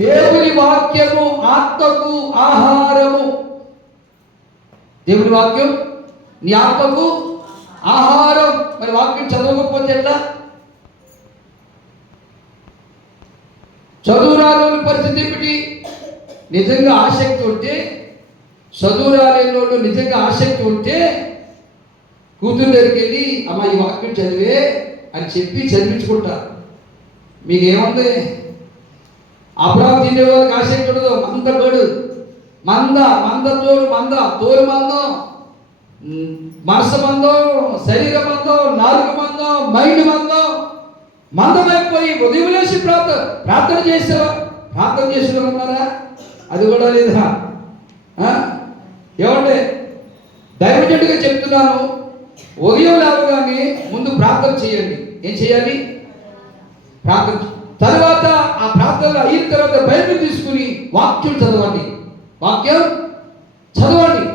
దేవుని వాక్యము ఆత్మకు ఆహారము. దేవుని వాక్యం నీ ఆత్మకు ఆహారం. మరి వాక్యం చదవకపోతే ఎట్లా? చదువు పరిస్థితి ఏమిటి? నిజంగా ఆసక్తి ఉంటే చదువు రాలేనోళ్ళు నిజంగా ఆసక్తి ఉంటే కూతురు దగ్గరికి వెళ్ళి అమ్మ ఈ వాక్యం చదివే అని చెప్పి చదివించుకుంటారు. మీకు ఏముంది అబ్రాహం తినేవాళ్ళకి వాళ్ళకి ఆసక్తి మంద బడు. మంద మంద తోడు మంద తోలు మందం మనసు మందం శరీర మందం నాలుగు మందం మైండ్ మందం మందమైపోయి ఉదయం లేచి ప్రార్థన ప్రార్థన చేసావా? ప్రార్థన చేసిన ఉన్నారా? అది కూడా లేదా? ఏమంటే దైవజంటుగా చెప్తున్నాను ఉదయం లేవగానే ముందు ప్రార్థన చేయండి. ఏం చేయాలి? ప్రార్థన తర్వాత అయిన తర్వాత బైబిల్ తీసుకుని వాక్యం చదవండి. వాక్యం చదవండి.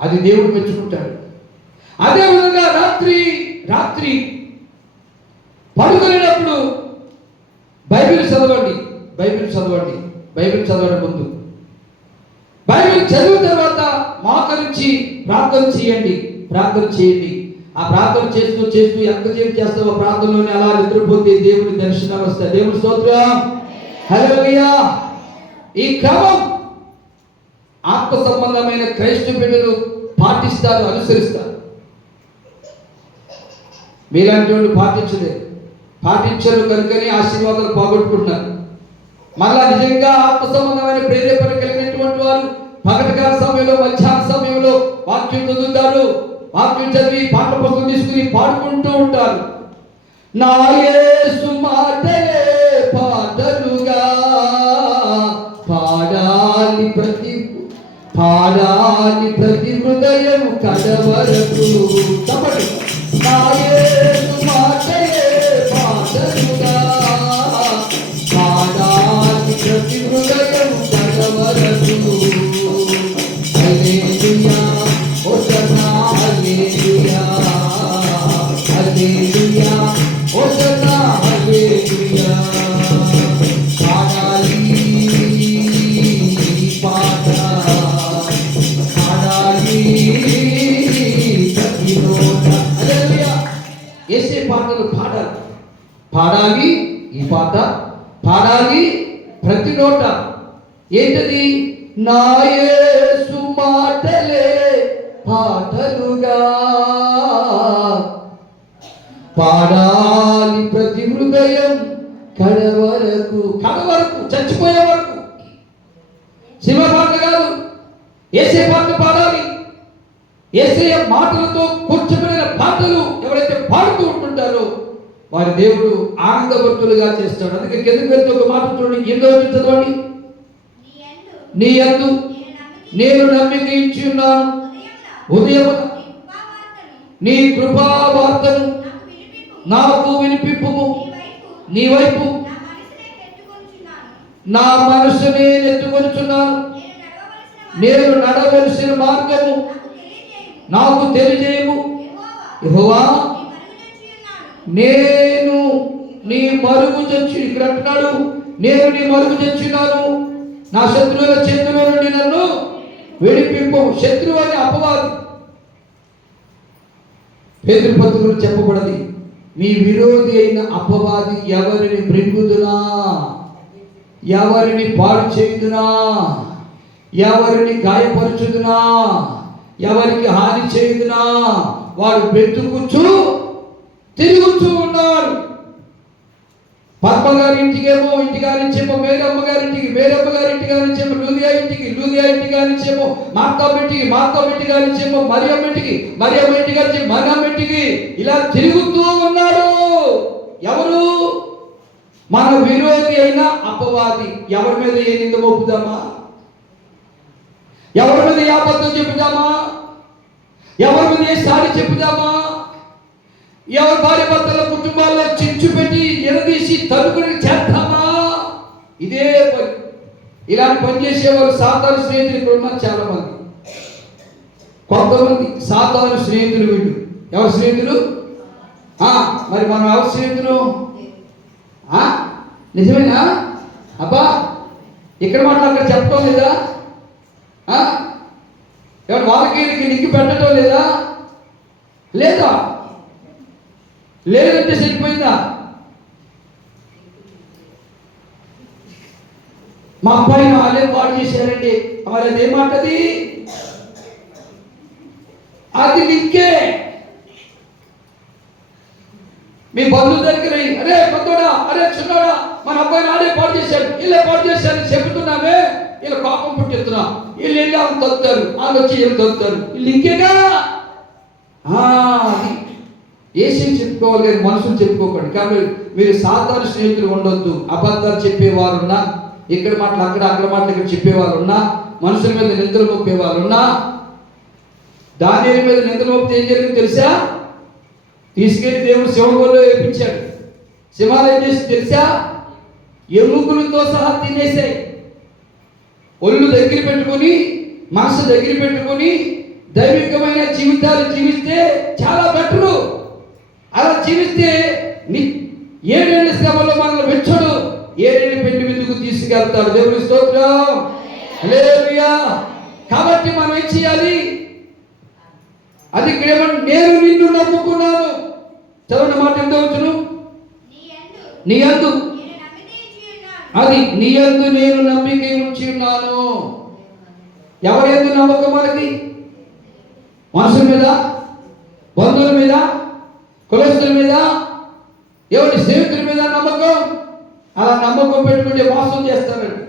అది దేవుడు మెచ్చుకుంటాడు. అదేవిధంగా రాత్రి రాత్రి పడుకునేటప్పుడు బైబిల్ చదవండి. బైబిల్ చదవండి. బైబిల్ చదవడం ముందు. బైబిల్ చదివిన తర్వాత మాకరించి ప్రార్థన చేయండి. ప్రార్థన చేయండి. ఆ ప్రార్థన చేస్తూ చేస్తూ ఎంతసేపు చేస్తావో ప్రార్థనలోనే అలా నిద్రపోతే దేవుడి దర్శనాలు వస్తాయి. దేవుడి స్తోత్రం. హలోయా ఈ క్రమం ఆత్మ సంబంధమైన క్రైస్తవ బిడ్డలు పాటిస్తారు అనుసరిస్తారు. మీలాంటి వాళ్ళు పాటించలేదు. పాటించరు కనుకనే ఆశీర్వాదాలు పోగొట్టుకుంటున్నారు. మళ్ళా నిజంగా ఆత్మ సంబంధమైన ప్రేరేపణ కలిగినటువంటి వారు పగటికాల సమయంలో మధ్యాహ్న సమయంలో వాక్యం చదువుతారు. వాక్యం చదివి పాట పుస్తకం తీసుకుని పాడుకుంటూ ఉంటారు. నా యేసు మాటలే ప్రతి పాదాని ప్రతి హృదయం కడవరకు చెప్పండి పాడాలి ఈ పాట. పాడాలి ప్రతి నోట. ఏంటది? నా మాటలే పాటలుగా. పాడాలి ప్రతి హృదయం కగ వరకు చచ్చిపోయే వరకు. శివ పాట కాదు. ఏసే పాట పాడాలి. ఏసే మాటలతో కూర్చోబడిన పాటలు ఎవరైతే పాడుతూ ఉంటుంటారో వారి దేవుడు ఆనందభక్తులుగా చేస్తాడు. అందుకే కిందకి వెళ్తే ఒక మాట చూడండి. ఎన్నో చదవండి. నీ యందు నేను నమ్మిక ఇచ్చి ఉన్నాను. ఉదయం నీ కృపా వార్తను నాకు వినిపింపుము. నీ వైపు నా మనసునే ఎత్తుకొనుచున్నాను. నేను నడవలసిన మార్గము నాకు తెలియజేయము. యెహోవా నేను నీ మరుగు చచ్చి ఇక్కడ అంటున్నాడు నేను నీ మరుగు చచ్చినాను. నా శత్రువుల చేతిలో నుండి నన్ను విడిపింపు. శత్రువు అని అపవాది. పేదపత్రులు చెప్పబడది మీ విరోధి అయిన అపవాది ఎవరిని బ్రింగుదునా ఎవరిని పాడు చేయుదునా? ఎవరిని గాయపరచుదునా? ఎవరికి హాని చేయుదునా? వాడు వెతుకుచు తిరుగుతూ ఉన్నారు. పద్మ గారి ఇంటికేమో ఇంటి గారి నుంచేమో మేరమ్మ గారి ఇంటికి మేరమ్మ గారి ఇంటి గారి నుంచేమో లూదియా ఇంటికి లూదియా ఇంటి గారి నుంచేమో మార్తమ్మ ఇంటికి మార్తమ్మ ఇంటి గారి నుంచేమో మరియమ్మ ఇంటికి మరియమ్మ ఇంటి గారి నుంచి మనమ్మ ఇంటికి ఇలా తిరుగుతూ ఉన్నారు. ఎవరు? మన విరోధి అయిన అపవాది. ఎవరి మీద ఏ నింద మోపుదామా? ఎవరి మీద ఏ అబద్ధం చెప్పుదామా ఎవరి మీద ఏ సారి చెప్పుదామా ఎవరి భార్య భర్తల కుటుంబాల్లో చించు పెట్టి ఎనదీసి తరుకుని చేస్తామా ఇదే పని. ఇలాంటి పని చేసేవారు సాతాను స్నేహితులు ఇక్కడ ఉన్నారు చాలా మంది కొంతమంది సాతాను స్నేహితులు వీళ్ళు. ఎవరు స్నేహితులు? మరి మనం ఎవరు స్నేహితులు? నిజమేనా? అబ్బా ఇక్కడ మాట అక్కడ చెప్పడం లేదా? ఎవరు వాళ్ళకి నిక్కి లింక్ పెట్టడం లేదా? లేదా? లేదంటే సరిపోయిందా? మా అబ్బాయిని వాళ్ళే పాడు చేశారండి. మరి అదేమంటది అది? లింకే మీ బంధువుల దగ్గర అరే పెద్దోడా అరే చిన్నోడా మన అబ్బాయిని ఆడే పాడు చేశాడు. వీళ్ళే పాడు చేశారు చెబుతున్నామే వీళ్ళ కోపం పుట్టిస్తున్నా. వీళ్ళు వెళ్ళి వాళ్ళు తొలుతారు. ఆమె వచ్చి వీళ్ళు తొలుతారు? వీళ్ళు ఇంకేగా? ఆ, ఏసీ చెప్పుకోవాలి కానీ మనుషులు చెప్పుకోకండి. కాబట్టి మీరు సాధారణ స్నేహితులు ఉండొద్దు. అబద్ధాలు చెప్పేవారున్నా ఇక్కడ మాటలు అక్కడ అక్కడ మాటలు ఇక్కడ చెప్పేవాళ్ళు ఉన్నా మనుషుల మీద నిందలు మోపేవాళ్ళు ఉన్నా దాని మీద నిందలు మోపితే ఏం జరిగింది తెలుసా? తీసుకెళ్ళి దేవుడు శివగోలో వేపించాడు. సింహాలు ఏం చేసి తెలుసా? ఎముకలతో సహా తినేసాయి. ఒళ్ళు దగ్గర పెట్టుకొని మనసు దగ్గర పెట్టుకొని దైవికమైన జీవితాలు జీవిస్తే చాలా బెటరు. అలా జీవిస్తే ఏ ఏడేళ్ళ శ్రమలో మనల్ని ఏ ఏడేళ్ళ పెండి మీదకు తీసుకెళ్తాడు. దేవుని స్తోత్రం. హల్లెలూయా. కాబట్టి మనం ఏం చేయాలి? అది నేను నిన్ను నమ్ముకున్నాను. చదవండి మాట ఎంత వచ్చును నీ యందు అందు. అది నీ యందు నేను నమ్మిక ఉంచి ఉన్నాను. ఎవరి ఎందు నమ్మకం మనకి? మనుషుల మీద? బంధువుల మీద? కులస్తుల మీద ఎవరి స్నేహితుల మీద నమ్మకం అలా నమ్మకం పెట్టుకుంటే మోసం చేస్తారండి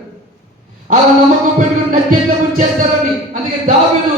అలా నమ్మకం పెట్టుకుని నట్టేట్ల ముంచేస్తారండి అందుకే దావిదు